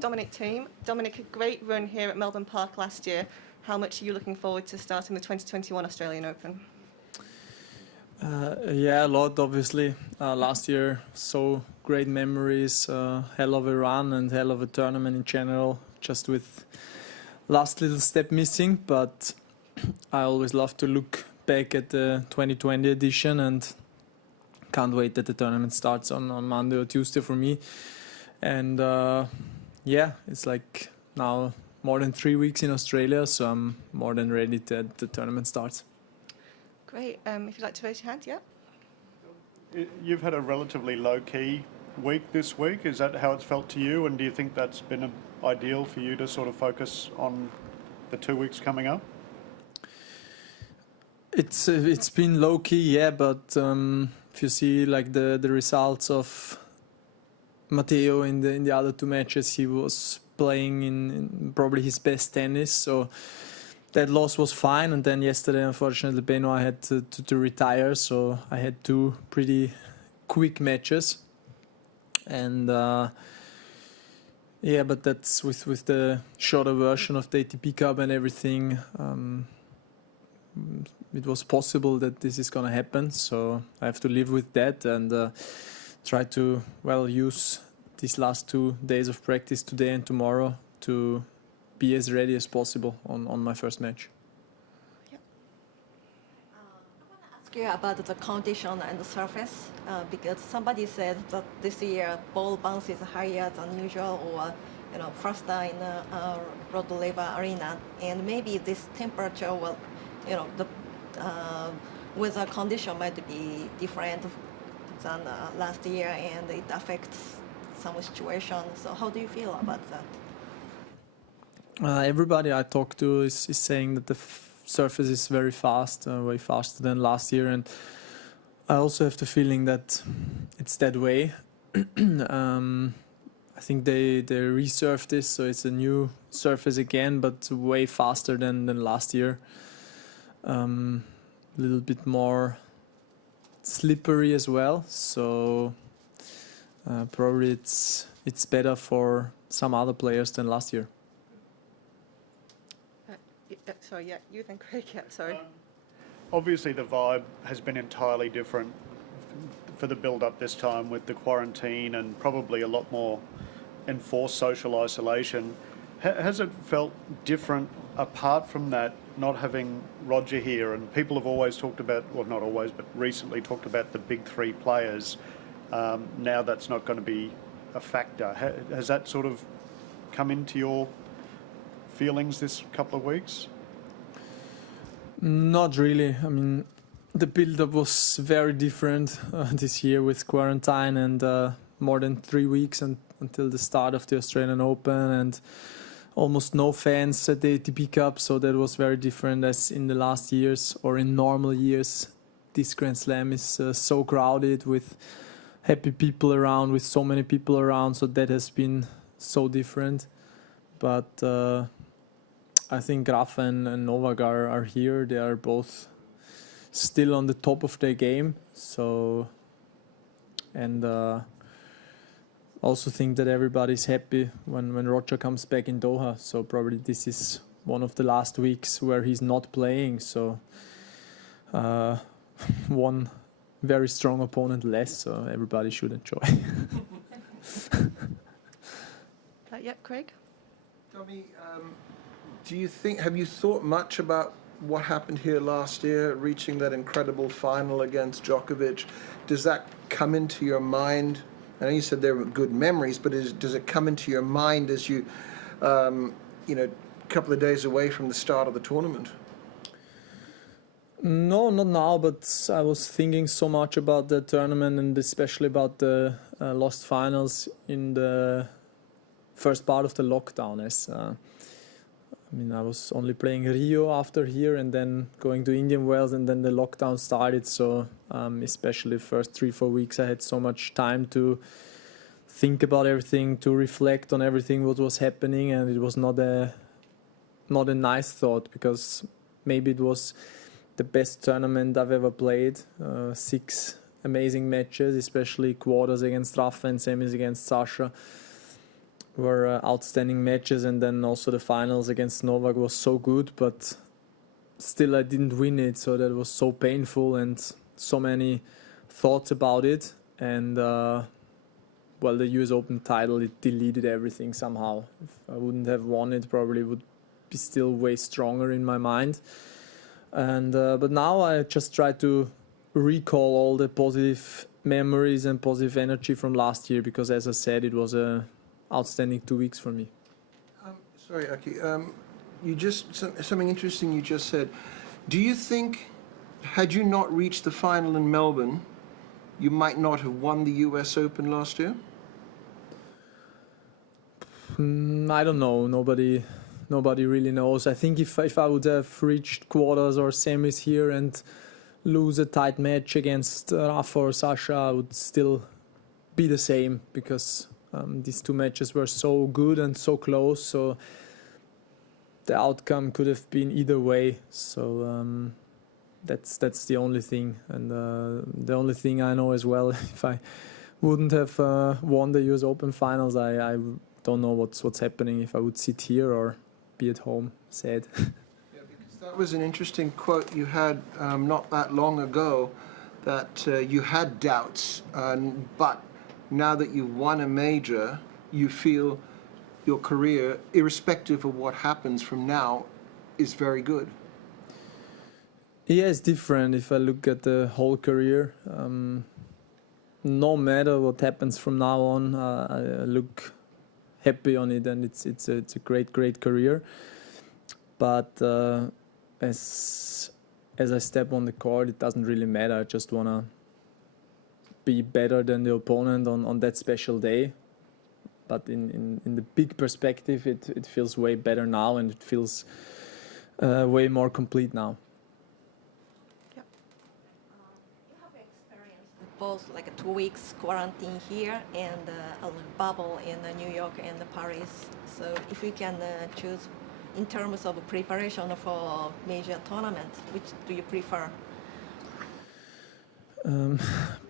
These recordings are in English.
Dominic Thiem. Dominic, a great run here at Melbourne Park last year. How much are you looking forward to starting the 2021 Australian Open? Yeah, a lot, obviously. Last year, so great memories, hell of a run and hell of a tournament in general, just with last little step missing. But I always love to look back at the 2020 edition and can't wait that the tournament starts on Monday or Tuesday for me. And yeah, it's like now more than 3 weeks in Australia, so I'm more than ready that the tournament starts. Great. If you'd like to raise your hand, yeah. You've had a relatively low-key week this week. Is that how it's felt to you? And do you think that's been ideal for you to sort of focus on the 2 weeks coming up? It's been low-key, yeah, but if you see like the results of Matteo in the other two matches, he was playing in probably his best tennis, so that loss was fine. And then yesterday, unfortunately, Benoit had to retire, so I had two pretty quick matches. And yeah, but that's with the shorter version of the ATP Cup and everything. It was possible that this is going to happen, so I have to live with that and try to use these last 2 days of practice today and tomorrow to be as ready as possible on my first match. Yep. I want to ask you about the condition and the surface because somebody said that this year ball bounce is higher than usual, or faster in the Rod Laver Arena, and maybe this temperature will, the weather condition might be different than last year, and it affects some situations. So how do you feel about that? Everybody I talk to is saying that the surface is very fast, way faster than last year, and I also have the feeling that it's that way. I think they resurfed this, so it's a new surface again, but way faster than last year. A little bit more slippery as well, so probably it's better for some other players than last year. Sorry, yeah, you then, Craig. Yeah, sorry. Obviously, the vibe has been entirely different for the build-up this time with the quarantine and probably a lot more enforced social isolation. Has it felt different apart from that, not having Roger here? And people have always talked about, well, not always, but recently talked about the big three players. Now that's not going to be a factor. Has that sort of come into your feelings this couple of weeks? Not really. I mean, the build-up was very different this year with quarantine and more than 3 weeks until the start of the Australian Open, and almost no fans at the ATP Cup, so that was very different as in the last years or in normal years. This Grand Slam is so crowded with happy people around, with so many people around, so that has been so different. But I think Rafa and Novak are here. They are both still on the top of their game. So, and also think that everybody's happy when Roger comes back in Doha. So probably this is one of the last weeks where he's not playing. So one very strong opponent less. So everybody should enjoy. Yep, Craig. Tommy, have you thought much about what happened here last year, reaching that incredible final against Djokovic? Does that come into your mind? I know you said there were good memories, but does it come into your mind as you, a couple of days away from the start of the tournament? No, not now, but I was thinking so much about the tournament and especially about the lost finals in the first part of the lockdown. I was only playing Rio after here and then going to Indian Wells, and then the lockdown started. So especially the first 3-4 weeks, I had so much time to think about everything, to reflect on everything what was happening, and it was not a nice thought, because maybe it was the best tournament I've ever played. 6 amazing matches, especially quarters against Rafa and semis against Sasha. were outstanding matches, and then also the finals against Novak was so good, but still I didn't win it, so that was so painful and so many thoughts about it. And well, the US Open title, it deleted everything somehow. If I wouldn't have won it, probably would be still way stronger in my mind. And but now I just try to recall all the positive memories and positive energy from last year, because as I said, it was a outstanding 2 weeks for me. Sorry, Aki. You just something interesting you just said. Do you think, had you not reached the final in Melbourne, you might not have won the US Open last year? I don't know. Nobody really knows. I think if I would have reached quarters or semis here and lose a tight match against Rafa or Sasha, I would still be the same, because these two matches were so good and so close. So the outcome could have been either way. So that's the only thing. And the only thing I know as well, if I wouldn't have won the US Open finals, I don't know what's happening, if I would sit here or be at home, sad. Yeah, because that was an interesting quote you had not that long ago, that you had doubts, but now that you've won a major, you feel your career, irrespective of what happens from now, is very good. Yeah, it's different if I look at the whole career. No matter what happens from now on, I look happy on it, and it's a great career. But as I step on the court, it doesn't really matter. I just wanna be better than the opponent on that special day. But in the big perspective, it feels way better now, and it feels way more complete now. You have experienced both like 2 weeks quarantine here and a bubble in New York and Paris. So if you can choose in terms of preparation for major tournament, which do you prefer?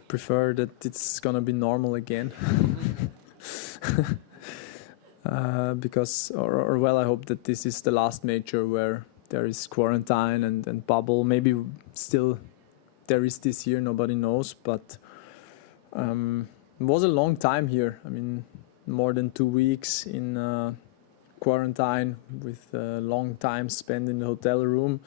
Prefer that it's gonna be normal again. Because, or well, I hope that this is the last major where there is quarantine and bubble. Maybe still there is this year, nobody knows, but it was a long time here. I mean, more than 2 weeks in quarantine, with a long time spent in the hotel room.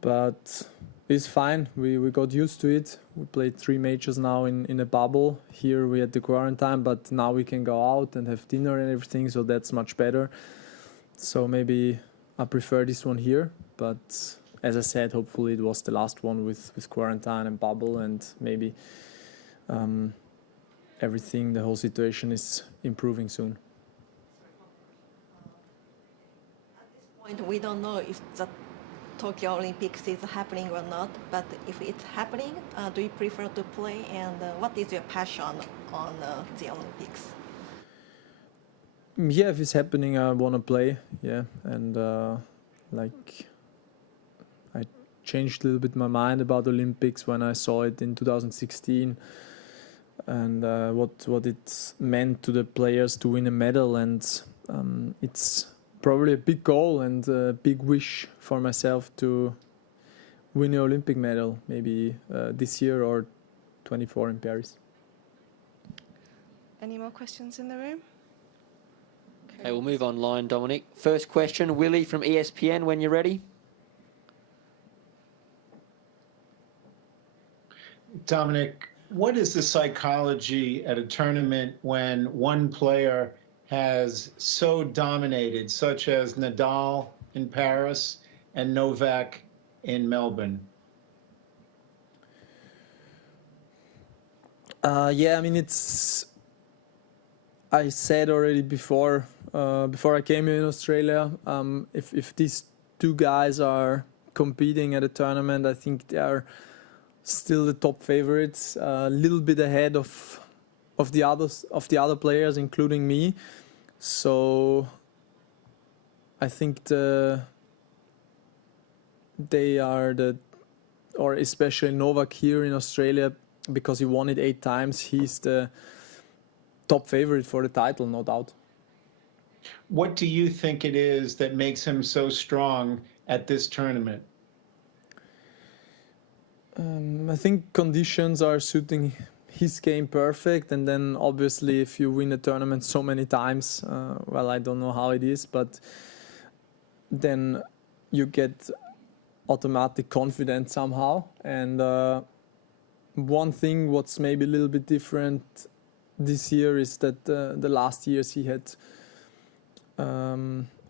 But it's fine. We got used to it. We played 3 majors now in a bubble. Here we had the quarantine, but now we can go out and have dinner and everything, so that's much better. So maybe I prefer this one here. But as I said, hopefully it was the last one with quarantine and bubble, and maybe everything, the whole situation is improving soon. At this point, we don't know if the Tokyo Olympics is happening or not, but if it's happening, do you prefer to play, and what is your passion on the Olympics? Yeah, if it's happening, I want to play. Yeah, and like I changed a little bit my mind about Olympics when I saw it in 2016, and what it meant to the players to win a medal, and it's probably a big goal and a big wish for myself to win an Olympic medal, maybe this year or 24 in Paris. Any more questions in the room? Okay, we'll move online, Dominic. First question, Willie from ESPN, when you're ready. Dominic, what is the psychology at a tournament when one player has so dominated, such as Nadal in Paris and Novak in Melbourne? Yeah, I mean, I said already before I came here in Australia, if these two guys are competing at a tournament, I think they are still the top favorites, a little bit ahead of the other players, including me. So I think they are or especially Novak here in Australia, because he won it 8 times, he's the top favorite for the title, no doubt. What do you think it is that makes him so strong at this tournament? I think conditions are suiting his game perfect, and then obviously if you win a tournament so many times, well, I don't know how it is, but then you get automatic confidence somehow. And one thing what's maybe a little bit different this year is that the last years he had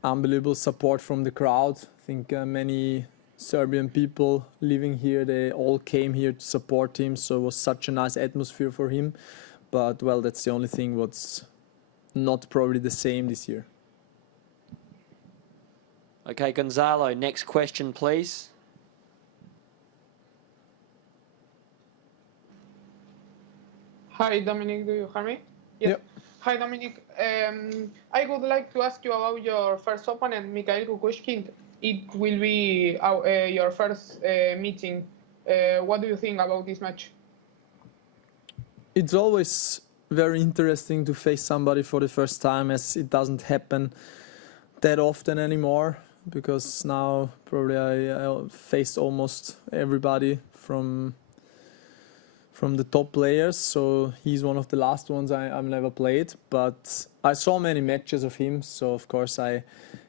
unbelievable support from the crowd. I think many Serbian people living here, they all came here to support him, so it was such a nice atmosphere for him. But well, that's the only thing what's not probably the same this year. Okay, Gonzalo, next question, please. Hi, Dominic. Do you hear me? Yes. Yep. Hi, Dominic. I would like to ask you about your first opponent, Mikhail Kukushkin. It will be your first meeting. What do you think about this match? It's always very interesting to face somebody for the first time, as it doesn't happen that often anymore, because now probably I faced almost everybody from the top players, so he's one of the last ones I've never played. But I saw many matches of him, so of course I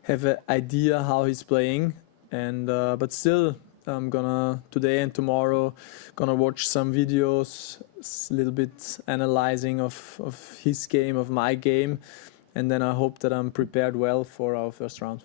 have an idea how he's playing. And but still, I'm gonna today and tomorrow gonna watch some videos, a little bit analyzing of his game, of my game, and then I hope that I'm prepared well for our first round.